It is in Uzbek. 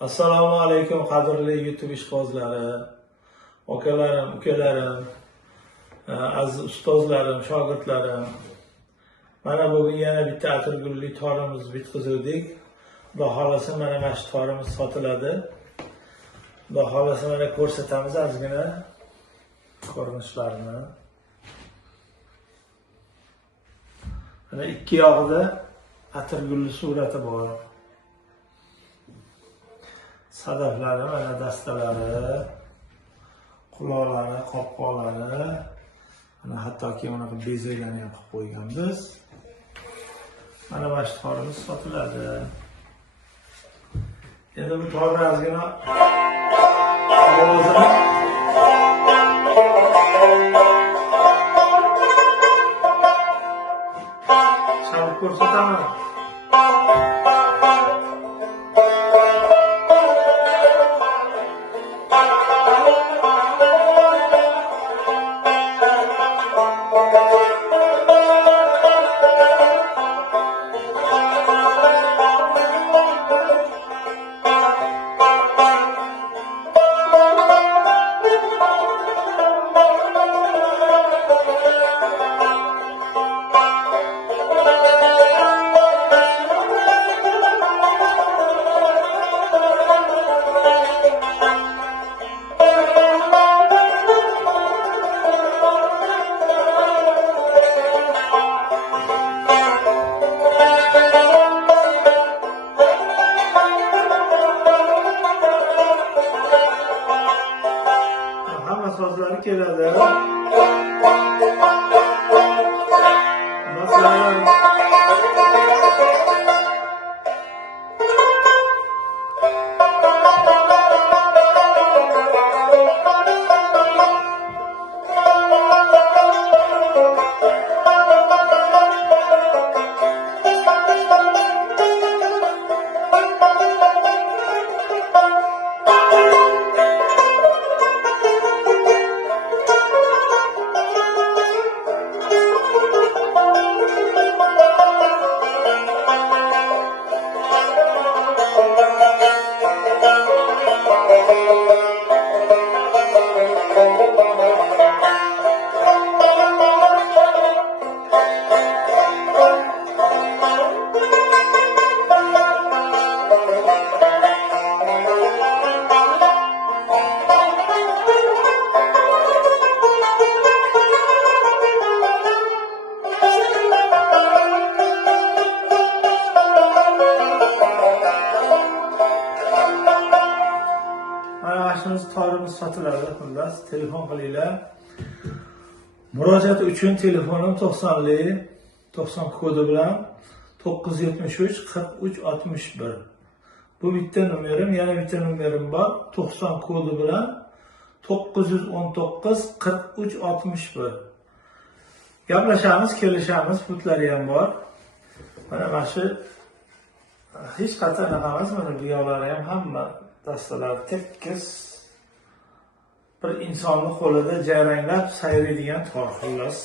Assalomu alaykum qadrli YouTube ishqibozlari, akalarim, ukalarim, aziz ustozlarim, shogirdlarim. Mana bugun yana bitta atirgulli torimizni bitkizdik. Xudo xolasa mana shu torimiz sotiladi. Xudo xolasa mana ko'rsatamiz ozgina ko'rinishlarini. Mana ikki yog'ida atirgulli surati bor. Sadaflari, mana dastalari, quloqlari, qopqoqlari, mana hattoki unaqa bezaklarni ham qilib qo'yganmiz. Mana shu torimiz sotiladi. Endi bu torni ozgina ovozini chalib ko'rsataman. Hamma sozlari keladi. Masalan, torimiz sotiladi. Xullas, telefon qilinglar. Murojaat uchun telefonim 90 kodi bilan 973 43 61. Bu bitta nomerim, yana bitta nomerim bor. 90 kodi bilan 919 43 61. Gaplashamiz, kelishamiz, putlari ham bor. Mana shu hech qanday emas, mana bu yo'llari ham hamma dastalar tekis. Bir insonning qo'lida jayranglab sayraydigan tor, xullas.